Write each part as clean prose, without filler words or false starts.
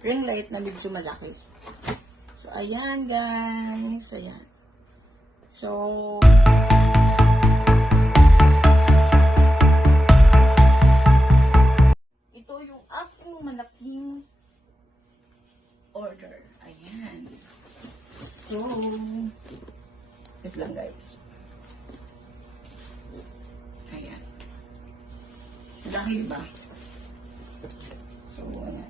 ring light na medyo malaki. So, ayan guys. Ayan. So, ito yung aking malaking order. Ayan. So, wait lang guys. Ayan. Dahil ba? So, ayan.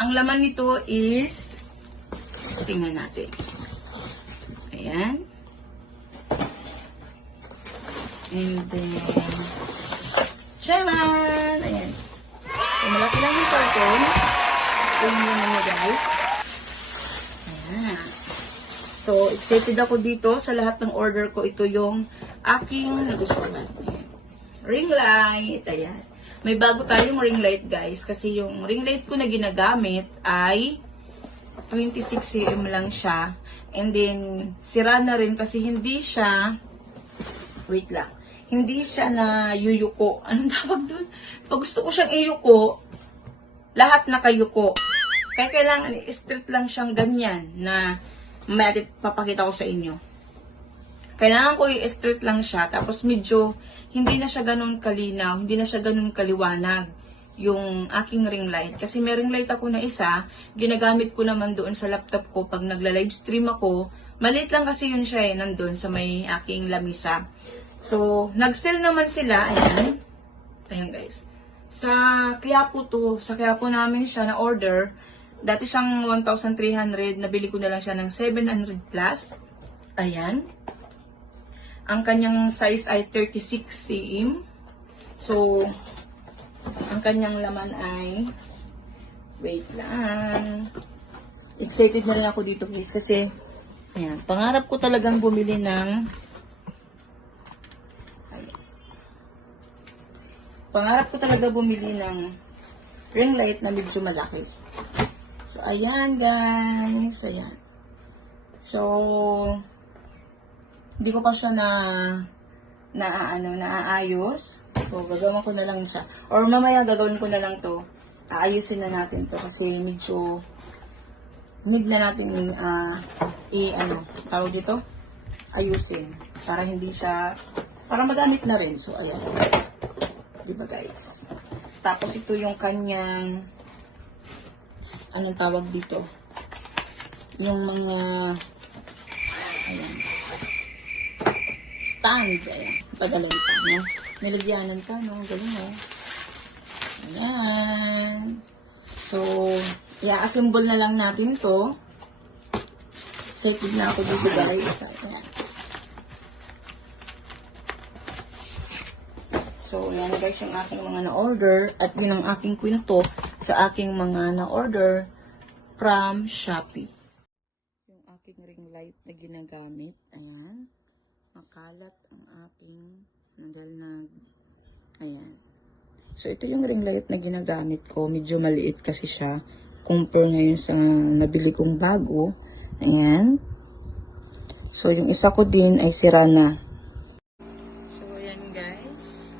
Ang laman nito is, tingnan natin. Ayan. And then, charan! Ayan. So, malaki lang yung carton. Ito yung naman niya guys. Ayan. So, excited ako dito sa lahat ng order ko. Ito yung aking nagustuhan. Ayan. Ring light. Ayan. May bago tayong ring light guys. Kasi yung ring light ko na ginagamit ay 26 cm lang siya. And then, sira na rin kasi hindi siya, wait lang, hindi siya na yuyuko. Anong tawag doon? Pag gusto ko siyang iyuko, lahat nakayuko. Kaya kailangan i-straight lang siyang ganyan na may papakita ko sa inyo. Kailangan ko i-straight lang siya. Tapos medyo hindi na siya ganun kalinaw, hindi na siya ganun kaliwanag yung aking ring light. Kasi may ring light ako na isa, ginagamit ko naman doon sa laptop ko pag nagla-livestream ako. Maliit lang kasi yun siya nandun sa may aking lamisa. So, nag-sell naman sila, ayan. Ayan guys. Sa Quiapo to, sa Quiapo namin siya na order. Dati siyang 1,300, nabili ko na lang siya ng 700 plus. Ayan. Ang kanyang size ay 36 cm. So, ang kanyang laman ay, wait lang. Excited na rin ako dito guys kasi, ayan, pangarap ko talagang bumili ng, ayan. Pangarap ko talaga bumili ng ring light na medyo malaki. So, ayan guys, ayan. So, hindi ko pa siya naaayos. So, gagawin ko na lang siya. Or mamaya gagawin ko na lang to. Aayusin na natin to kasi medyo need na natin tawag dito? Ayusin. Para hindi siya, para magamit na rin. So, ayan. Diba guys? Tapos ito yung kanyang, anong tawag dito? Yung mga, ayan. Stand. Ayan. Padalay pa, no? Nilagyanan pa, no? Galing, no? Ayan. So, i-assemble na lang natin to. Excited na ako dito, guys. Ayan. So, ayan, guys, yung aking mga na-order. At yun ang aking kwento sa aking mga na-order from Shopee. Yung aking ring light na ginagamit. Ayan. Makalat ang aking ayan. So, ito yung ring light na ginagamit ko. Medyo maliit kasi siya. Compare ngayon sa nabili kong bago. Ayan. So, yung isa ko din ay sira na. So, ayan guys.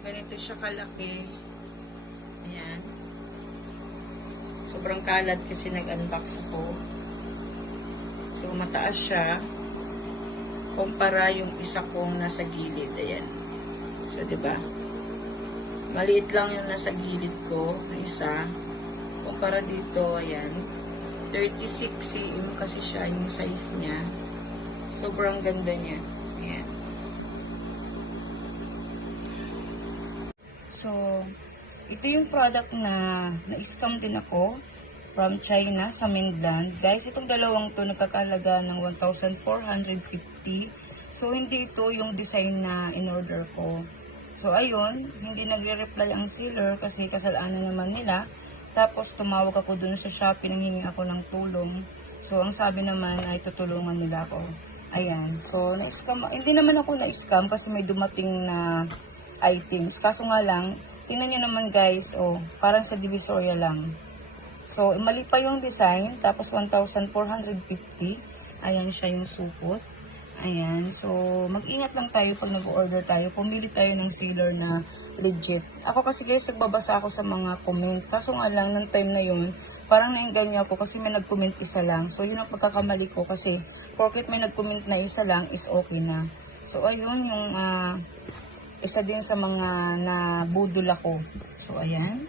Ganito siya kalaki. Ayan. Sobrang kalat kasi nag-unbox ako. So, mataas siya. Kumpara yung isa kong nasa gilid. Ayan. So, diba? Maliit lang yung nasa gilid ko na isa. Kumpara dito, ayan. 36 cm kasi siya yung size niya. Sobrang ganda niya. Ayan. So, ito yung product na na-scam din ako from China sa mainland. Guys, itong dalawang to nagkakalaga ng 1,450. So, hindi ito yung design na in-order ko. So, ayun, hindi nagre-reply ang seller kasi kasalanan naman nila. Tapos, tumawag ako dun sa Shopee, nanghingi ako ng tulong. So, ang sabi naman ay tutulungan nila ako. Ayan. So, na-scam. Hindi naman ako na-scam kasi may dumating na items. Kaso nga lang, tingnan nyo naman guys, oh, parang sa Divisoria lang. So, mali pa yung design. Tapos, 1,450. Ayan siya yung supot. Ayan. So, mag-ingat lang tayo pag nag-order tayo. Pumili tayo ng seller na legit. Ako kasi guys, nagbabasa ako sa mga comment. Kaso nga lang, ng time na yun, parang nainganyo ako kasi may nag-comment isa lang. So, yun ang pagkakamali ko kasi porket may nag-comment na isa lang is okay na. So, ayun yung isa din sa mga nabudol ako. So, ayan.